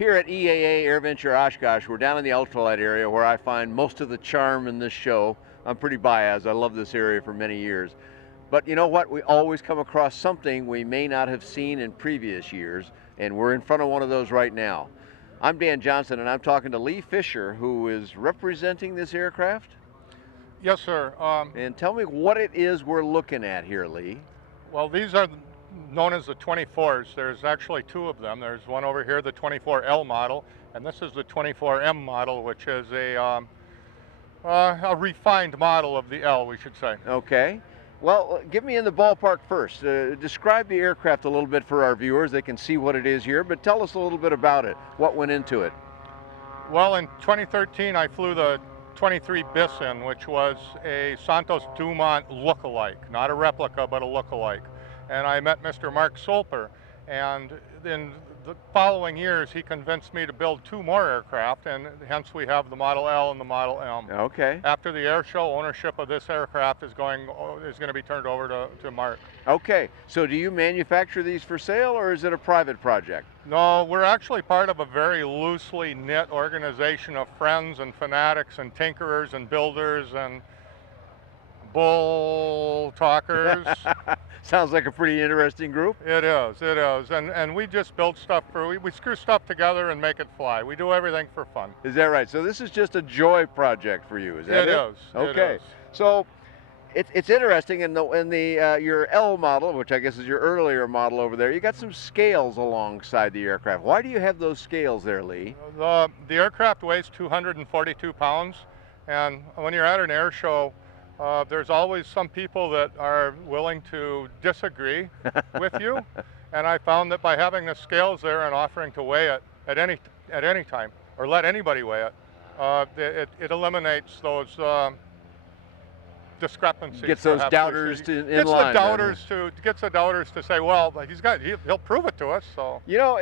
Here at EAA AirVenture Oshkosh, we're down in the ultralight area where I find most of the charm in this show. I'm pretty biased. I love this area for many years. But you know what? We always come across something we may not have seen in previous years, and we're in front of one of those right now. I'm Dan Johnson, and I'm talking to Lee Fisher, who is representing this aircraft. Yes, sir. And tell me what it is we're looking at here, Lee. Well, these are known as the 24s. There's actually two of them. There's one over here, the 24L model, and this is the 24M model, which is a refined model of the L, we should say. Okay. Well, give me in the ballpark first. Describe the aircraft a little bit for our viewers. They can see what it is here, but tell us a little bit about it. What went into it? Well, in 2013, I flew the 23 Bisson, which was a Santos Dumont lookalike, not a replica, but a lookalike. And I met Mr. Mark Solper, and in the following years, he convinced me to build two more aircraft, and hence we have the Model L and the Model M. Okay. After the air show, ownership of this aircraft is going to be turned over to Mark. Okay. So do you manufacture these for sale, or is it a private project? No, we're actually part of a very loosely knit organization of friends and fanatics and tinkerers and builders and bull talkers. Sounds like a pretty interesting group. It is, and we just build stuff we screw stuff together and make it fly. We do everything for fun. Is that right? So this is just a joy project for you, is that it? It is. Okay. It is. So it's interesting in the your L model, which I guess is your earlier model over there, you got some scales alongside the aircraft. Why do you have those scales there, Lee? The aircraft weighs 242 pounds, and when you're at an air show, there's always some people that are willing to disagree with you, and I found that by having the scales there and offering to weigh it at any time, or let anybody weigh it, it eliminates those discrepancies. Gets those doubters in line. Gets the doubters to say, well, he'll prove it to us. So you know,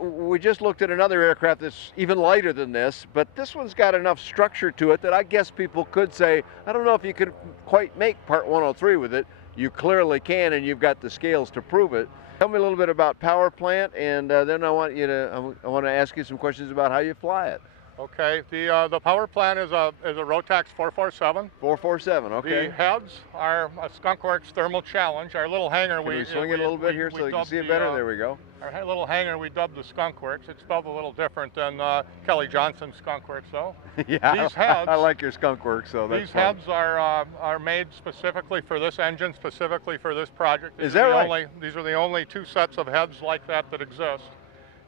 we just looked at another aircraft that's even lighter than this, but this one's got enough structure to it that I guess people could say, I don't know if you could quite make Part 103 with it. You clearly can, and you've got the scales to prove it. Tell me a little bit about power plant, and then I want to ask you some questions about how you fly it. Okay, the power plant is a Rotax 447. 447, okay. The heads are a Skunkworks Thermal Challenge. Our little hangar, Can we swing it a little bit here so you can see it better? There we go. Our little hangar we dubbed the Skunkworks. It's spelled a little different than Kelly Johnson's Skunkworks, though. Yeah, these heads, I like your Skunkworks, so that's these heads are made specifically for this engine, specifically for this project. Is that right? These are the only two sets of heads like that exist.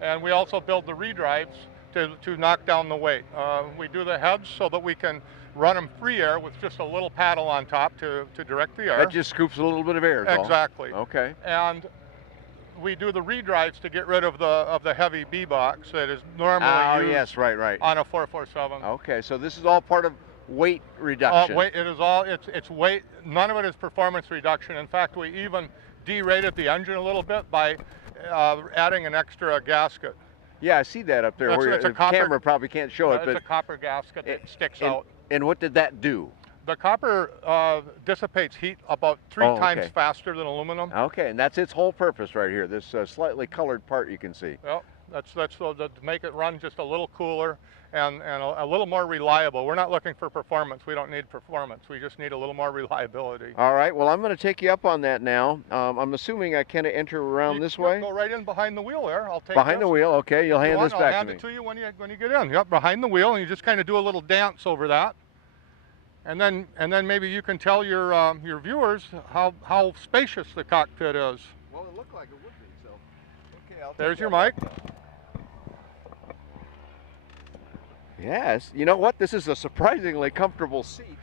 And we also build the redrives to knock down the weight. We do the heads so that we can run them free air with just a little paddle on top to direct the air. That just scoops a little bit of air. Exactly. Okay. And we do the redrives to get rid of the heavy B box that is normally used. Yes, right. On a 447. Okay, so this is all part of weight reduction. Weight. It is all. It's weight. None of it is performance reduction. In fact, we even derated the engine a little bit by adding an extra gasket. Yeah, I see that up there. The camera probably can't show it, but it's a copper gasket that sticks out. And what did that do? The copper dissipates heat about three times faster than aluminum. Okay, and that's its whole purpose right here. This slightly colored part you can see. Well, that's to make it run just a little cooler and a little more reliable. We're not looking for performance. We don't need performance. We just need a little more reliability. All right. Well, I'm going to take you up on that now. I'm assuming I kind of enter around this way. Go right in behind the wheel there. I'll take behind the wheel. Okay. You'll hand this back to me. I'll hand it to you when you get in. Yep, behind the wheel, and you just kind of do a little dance over that. And then maybe you can tell your viewers how spacious the cockpit is. Well, it looked like it would be. So, okay. There's your mic. Yes. You know what? This is a surprisingly comfortable seat,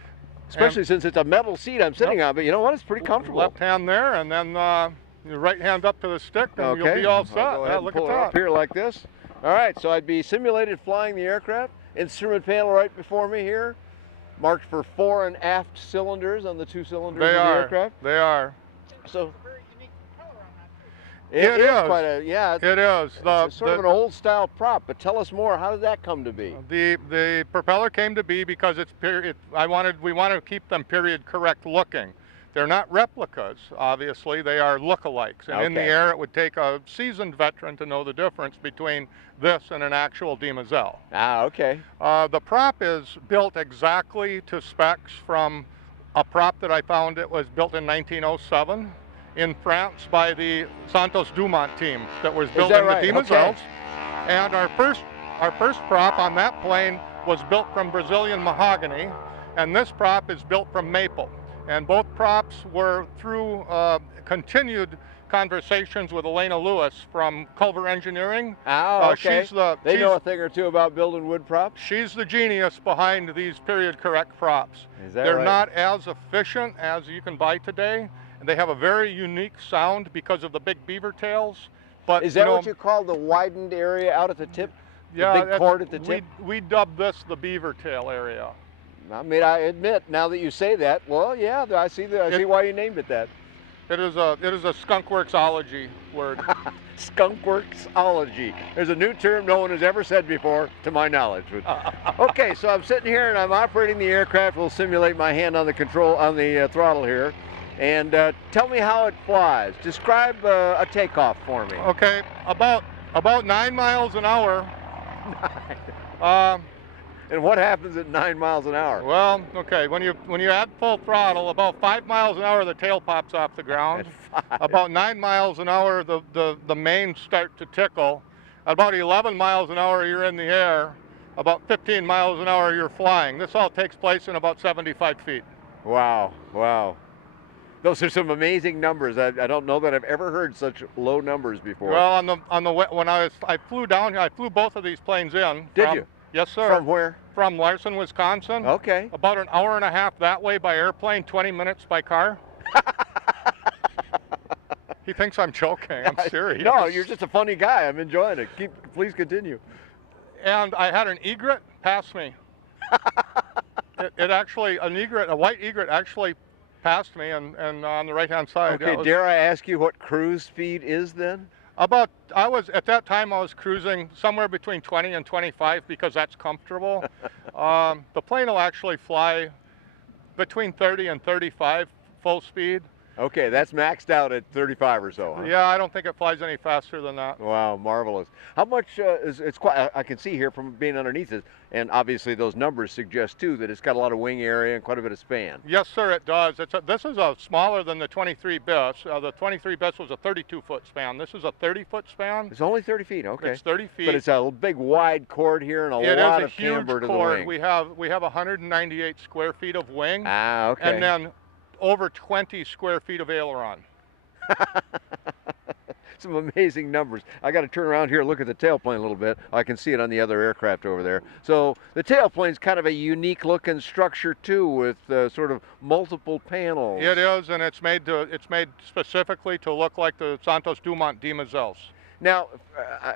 especially since it's a metal seat I'm sitting on. But you know what? It's pretty comfortable. Left hand there, and then your right hand up to the stick, and you'll be all set. I'll go ahead and pull it up here like this. All right. So I'd be simulated flying the aircraft. Instrument panel right before me here, marked for fore and aft cylinders on the two cylinders of the aircraft. They are. So it is quite a It is. It's sort of an old style prop. But tell us more. How did that come to be? The propeller came to be because we wanted to keep them period correct looking. They're not replicas, obviously. They are lookalikes. And in the Okay. air, it would take a seasoned veteran to know the difference between this and an actual Demoiselle. Ah, okay. The prop is built exactly to specs from a prop that I found. It was built in 1907 in France by the Santos Dumont team that was Is building that right? the Demoiselles. Okay. And our first prop on that plane was built from Brazilian mahogany, and this prop is built from maple. And both props were through continued conversations with Elena Lewis from Culver Engineering. Oh, okay. They know a thing or two about building wood props? She's the genius behind these period correct props. Is that They're right? not as efficient as you can buy today, and they have a very unique sound because of the big beaver tails. But Is that what you call the widened area out at the tip? Yeah, the big cord at the tip? We dubbed this the beaver tail area. I mean, I admit, now that you say that, well, yeah, I see why you named it that. It is a skunkworksology word. Skunkworksology. There's a new term no one has ever said before, to my knowledge. Okay, so I'm sitting here and I'm operating the aircraft. We'll simulate my hand on the throttle here, and tell me how it flies. Describe a takeoff for me. Okay, about 9 miles an hour. And what happens at 9 miles an hour? Well, okay, when you add full throttle, about 5 miles an hour the tail pops off the ground. About 9 miles an hour the mains start to tickle. About 11 miles an hour you're in the air. About 15 miles an hour you're flying. This all takes place in about 75 feet. Wow, wow. Those are some amazing numbers. I don't know that I've ever heard such low numbers before. Well, when I flew down here, I flew both of these planes in. Did you? Yes, sir. From where? From Larson, Wisconsin. Okay. About an hour and a half that way by airplane, 20 minutes by car. He thinks I'm joking. I'm serious. No, you're just a funny guy. I'm enjoying it. Please continue. And I had an egret pass me. A white egret actually passed me and on the right-hand side. Okay, dare I ask you what cruise speed is then? At that time I was cruising somewhere between 20 and 25 because that's comfortable. The plane will actually fly between 30 and 35 full speed. Okay, that's maxed out at 35 or so, huh? Yeah, I don't think it flies any faster than that. Wow, marvelous. How much it's quite, I can see here from being underneath it, and obviously those numbers suggest too that it's got a lot of wing area and quite a bit of span. Yes, sir, it does. This is smaller than the 23 bis. The 23 bis was a 32-foot span. This is a 30-foot span. It's only 30 feet, okay. It's 30 feet. But it's a big wide chord here and a lot of camber to the wing. It is a huge chord. We have 198 square feet of wing. Ah, okay. And then over 20 square feet of aileron. Some amazing numbers. I got to turn around here and look at the tailplane a little bit. I can see it on the other aircraft over there. So the tailplane's kind of a unique looking structure too, with sort of multiple panels. It is, and it's made specifically to look like the Santos Dumont Demoiselles. Now,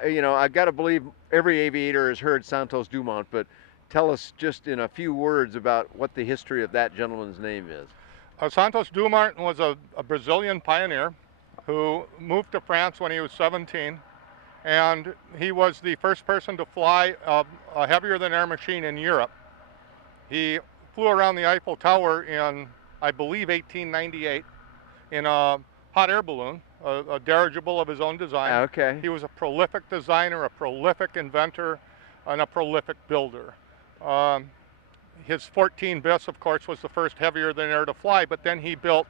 I've got to believe every aviator has heard Santos Dumont, but tell us just in a few words about what the history of that gentleman's name is. Santos Dumont was a Brazilian pioneer who moved to France when he was 17, and he was the first person to fly a heavier-than-air machine in Europe. He flew around the Eiffel Tower in, I believe, 1898 in a hot air balloon, a dirigible of his own design. Okay. He was a prolific designer, a prolific inventor, and a prolific builder. His 14 bis, of course, was the first heavier than air to fly, but then he built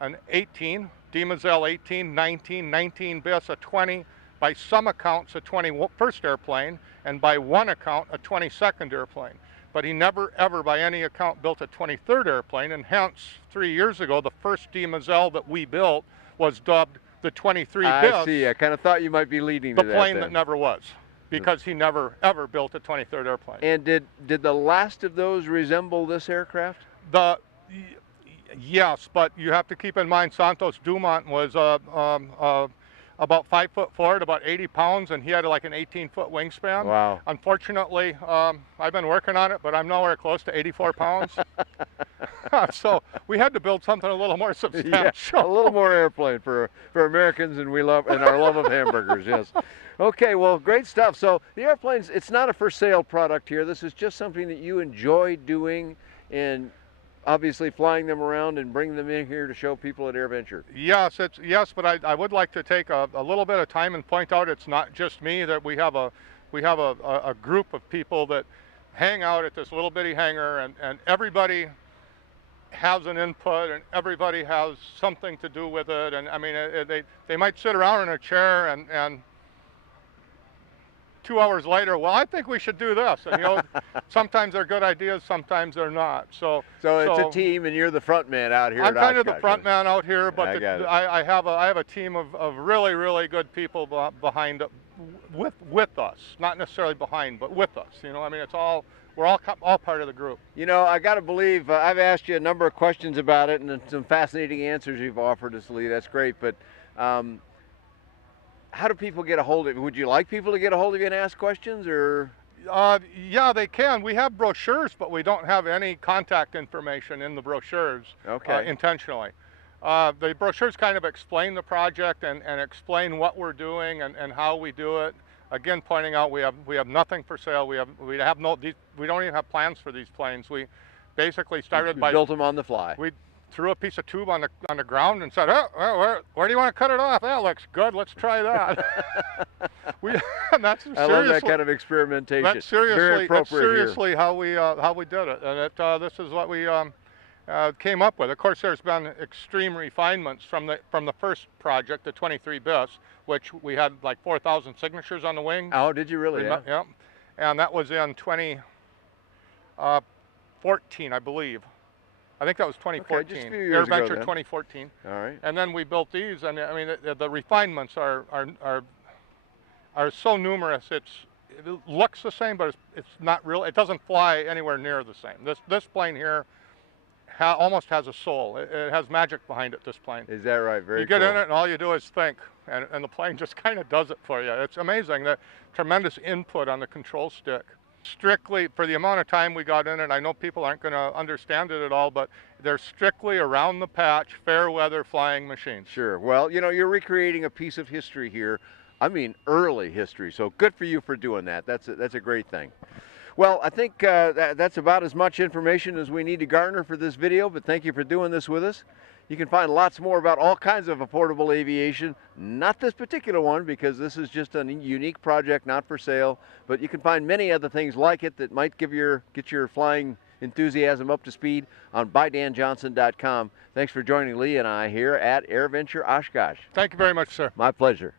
an 18, Demoiselle 18, 19 bis, a 20, by some accounts a 21st airplane, and by one account a 22nd airplane. But he never ever by any account built a 23rd airplane, and hence 3 years ago the first Demoiselle that we built was dubbed the 23 bis. I see, I kind of thought you might be leading to to that. The plane then. that never was. Because he never ever built a 23rd airplane. And did the last of those resemble this aircraft? Yes, but you have to keep in mind Santos Dumont was about 5'4", about 80 pounds, and he had like an 18-foot wingspan. Wow. Unfortunately, I've been working on it, but I'm nowhere close to 84 pounds. So we had to build something a little more substantial. Yeah, a little more airplane for Americans, and our love of hamburgers. Yes. Okay, well, great stuff. So the airplanes, it's not a for sale product here. This is just something that you enjoy doing, and obviously flying them around and bringing them in here to show people at AirVenture. Yes, but I would like to take a little bit of time and point out it's not just me, that we have a group of people that hang out at this little bitty hangar, and everybody has an input and everybody has something to do with it. And I mean, they might sit around in a chair and 2 hours later, well, I think we should do this. And you know, sometimes they're good ideas, sometimes they're not. So it's a team, and you're the front man out here. I'm kind of the front man out here, but I have a team of really good people behind, with us, not necessarily behind, but with us. You know, I mean, we're all part of the group. You know, I got to believe, I've asked you a number of questions about it, and some fascinating answers you've offered us, Lee. That's great. But how do people get a hold of you? Would you like people to get a hold of you and ask questions, or? Yeah, they can. We have brochures, but we don't have any contact information in the brochures. Okay. Intentionally. The brochures kind of explain the project and explain what we're doing and how we do it. Again, pointing out we have nothing for sale. We don't even have plans for these planes. We basically started by built them on the fly. We threw a piece of tube on the ground and said, "Oh, well, where do you want to cut it off? That looks good. Let's try that." I love that kind of experimentation. That's seriously here. how we did it, and this is what we came up with. Of course, there's been extreme refinements from the first project, the 23 bis, which we had like 4,000 signatures on the wing. Oh, did you really? Yeah. Yeah. And that was in 2014, I believe. I think that was 2014. Okay, just a few years ago, AirVenture then. 2014. All right. And then we built these, and I mean the refinements are so numerous. It looks the same, but it's not real. It doesn't fly anywhere near the same. This plane here almost has a soul. It has magic behind it, this plane. Is that right? Very cool. You get in it and all you do is think, and the plane just kind of does it for you. It's amazing, the tremendous input on the control stick. Strictly, for the amount of time we got in it, I know people aren't going to understand it at all, but they're strictly around the patch, fair weather flying machines. Sure. Well, you know, you're recreating a piece of history here. I mean, early history. So good for you for doing that. That's a great thing. Well, I think that's about as much information as we need to garner for this video, but thank you for doing this with us. You can find lots more about all kinds of affordable aviation, not this particular one because this is just a unique project, not for sale, but you can find many other things like it that might get your flying enthusiasm up to speed on BuyDanJohnson.com. Thanks for joining Lee and I here at AirVenture Oshkosh. Thank you very much, sir. My pleasure.